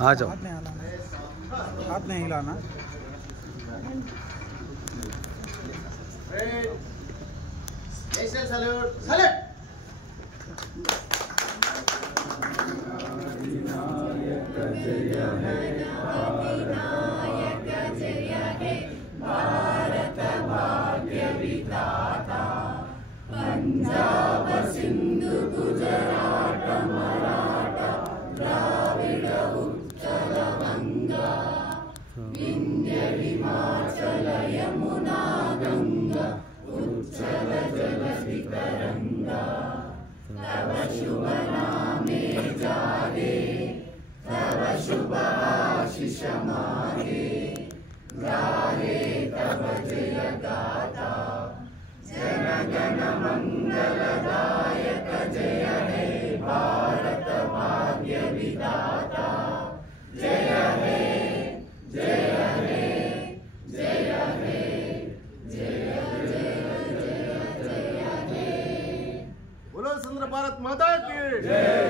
आ जाओ। हाथ नहीं हिलाना। पंजाब सिंधु गुजरात मराठा द्राविड उत्कल गंगा विंध्य हिमाचल यमुना गंगा उच्चल जलधि तरंगा तव शुभ नामे जागे तव शुभ आशीष मागे गाहे तव जय गाथा जन गण मंगलदायक जय हे भारत भाग्य विधाता जय हे जय हे जय हे जय जय जय जय हे। बोलो सुंदर भारत माता की जय।